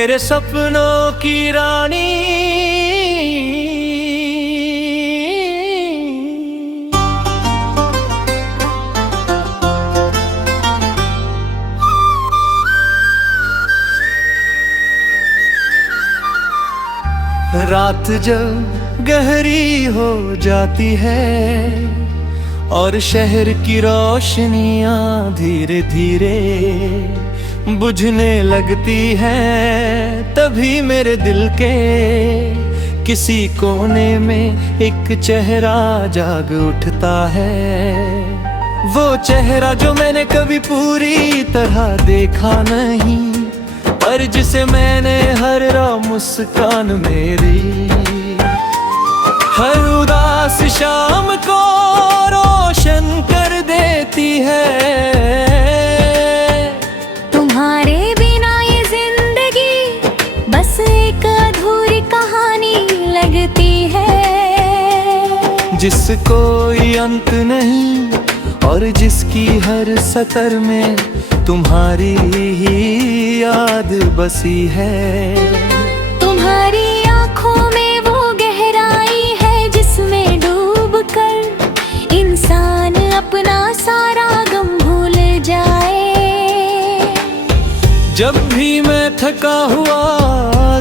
मेरे सपनों की रानी। रात जब गहरी हो जाती है और शहर की रोशनियां धीरे धीरे बुझने लगती है, तभी मेरे दिल के किसी कोने में एक चेहरा जाग उठता है। वो चेहरा जो मैंने कभी पूरी तरह देखा नहीं, पर जिसे मैंने हर रात मुस्कान मेरी, हर उदास शाम को रोशन कर देती है। तुम्हारे बिना ये जिंदगी बस एक अधूरी कहानी लगती है, जिस कोई अंत नहीं और जिसकी हर सतर में तुम्हारी ही याद बसी है। तुम्हारी आँखों में वो गहराई है जिसमें डूबकर इंसान अपना सारा गम भूल जाए। जब भी मैं थका हुआ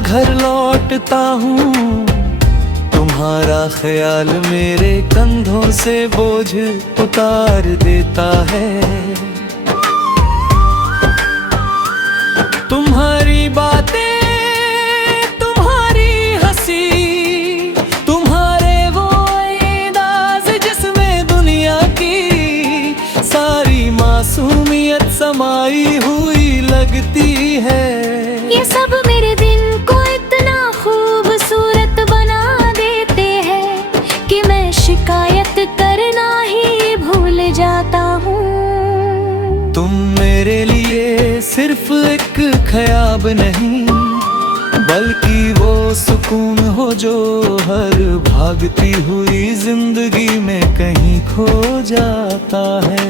घर लौटता हूँ, तुम्हारा ख्याल मेरे कंधों से बोझ उतार देता है। तुम्हारी बातें, तुम्हारी हंसी, तुम्हारे वो अंदाज़ जिसमें दुनिया की सारी मासूमियत समाई हुई लगती है। ये सब मेरे दिन को इतना खूबसूरत बना देते हैं कि मैं शिकायत करना ही भूल जाता हूँ। तुम मेरे लिए सिर्फ एक ख्याब नहीं, बल्कि वो सुकून हो जो हर भागती हुई जिंदगी में कहीं खो जाता है।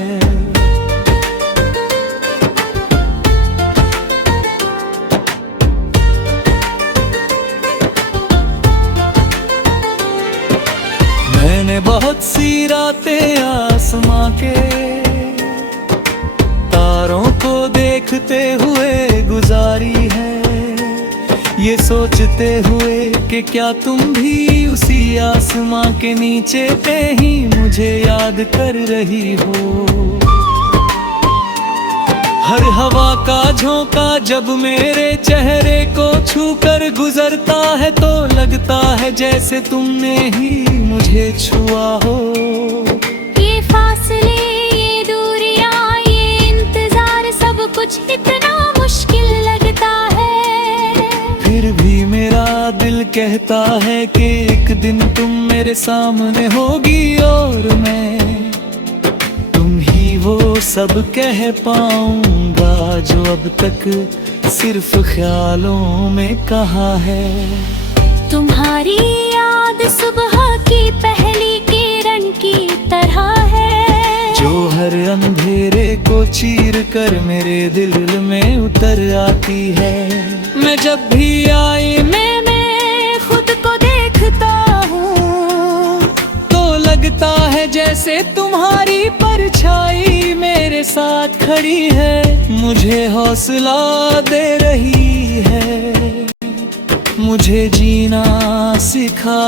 मैंने बहुत सी रातें आसमां के तारों को देखते हुए गुजारी है, ये सोचते हुए कि क्या तुम भी उसी आसमां के नीचे कहीं मुझे याद कर रही हो। हर हवा का झोंका जब मेरे चेहरे को छूकर गुजरता है, तो लगता है जैसे तुमने ही मुझे छुआ हो। ये फासले, ये दूरियां, ये इंतजार, सब कुछ इतना मुश्किल लगता है। फिर भी मेरा दिल कहता है कि एक दिन तुम मेरे सामने होगी और मैं तुम ही वो सब कह पाऊंगा जो अब तक सिर्फ ख्यालों में कहा है। तुम्हारी याद सुबह की पहली किरण की तरह है, जो हर अंधेरे को चीर कर मेरे दिल में उतर आती है। मैं जब भी आईने में खुद को देखता हूँ, तो लगता है जैसे तुम्हारी परछाई मेरे साथ खड़ी है, मुझे हौसला दे रही है, मुझे जीना सिखा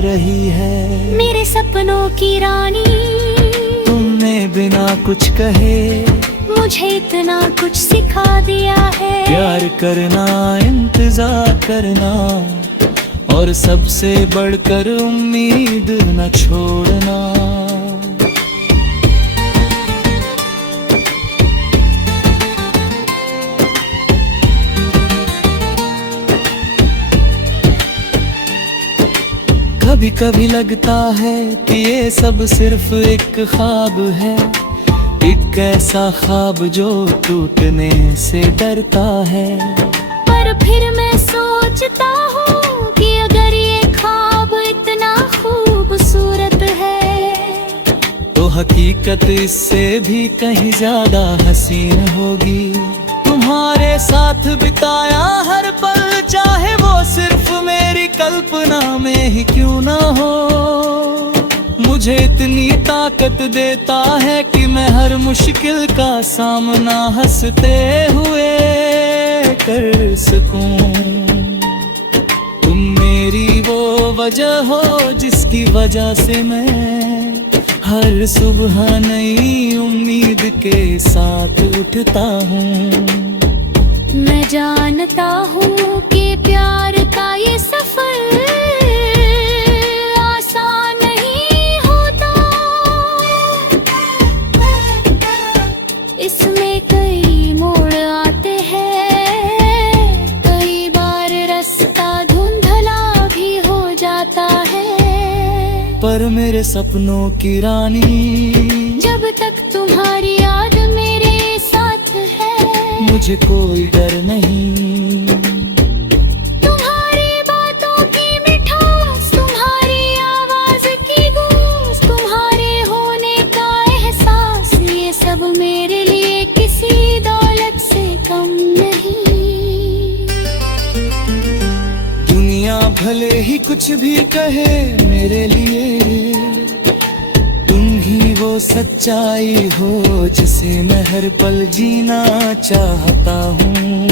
रही है। मेरे सपनों की रानी, तुमने बिना कुछ कहे मुझे इतना कुछ सिखा दिया है। प्यार करना, इंतजार करना और सबसे बढ़कर उम्मीद न छोड़ना। कभी कभी लगता है कि ये सब सिर्फ एक ख्वाब है, एक ऐसा ख्वाब जो टूटने से डरता है। पर फिर मैं सोचता हूँ कि अगर ये ख्वाब इतना खूबसूरत है, तो हकीकत इससे भी कहीं ज्यादा हसीन होगी। तुम्हारे साथ बिताया हर पल, चाहे वो सिर्फ मेरी कल्पना में ही क्यों ना हो। मुझे इतनी ताकत देता है कि मैं हर मुश्किल का सामना हंसते हुए कर सकूं। तुम मेरी वो वजह हो जिसकी वजह से मैं हर सुबह नई उम्मीद के साथ उठता हूँ। मैं जानता हूँ कि प्यार का ये सफर आसान नहीं होता। इसमें कई मोड़ आते हैं, कई बार रास्ता धुंधला भी हो जाता है। पर मेरे सपनों की रानी, जब तक तुम्हारी याद मेरे साथ है, मुझे कोई डर नहीं। तुम्हारी बातों की मिठास, तुम्हारी आवाज की गूंज, तुम्हारे होने का एहसास, ये सब मेरे लिए किसी दौलत से कम नहीं। दुनिया भले ही कुछ भी कहे मेरे लिए, तुम ही वो सच्चाई हो जिसे मैं हर पल जीना चाहता हूँ।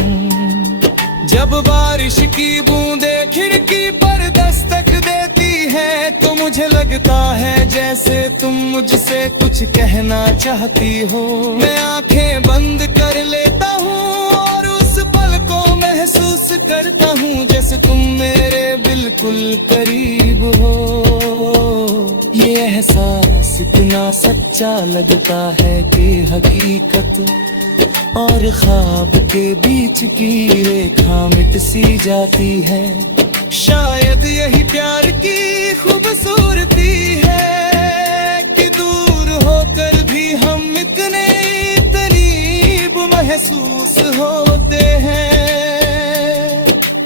जब बारिश की बूंदे खिड़की पर दस्तक देती है, तो मुझे लगता है जैसे तुम मुझसे कुछ कहना चाहती हो। मैं आंखें बंद कर लेता हूँ और उस पल को महसूस करता हूँ जैसे तुम मेरे बिल्कुल करीब हो। ये एहसास इतना सच्चा लगता है कि हकीकत और ख्वाब के बीच की रेखा मिट सी जाती है। शायद यही प्यार की खूबसूरती है कि दूर होकर भी हम इतने करीब महसूस होते हैं।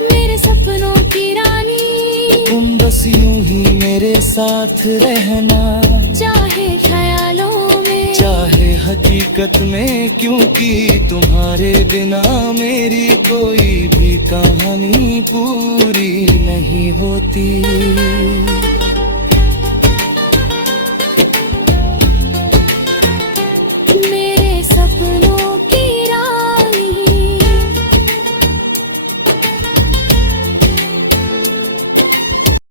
मेरे सपनों की रानी, तुम बस यूं ही मेरे साथ रहना, चाहे ख्यालों में चाहे हकीकत में, क्योंकि तुम्हारे बिना मेरी कोई भी कहानी पूरी नहीं होती।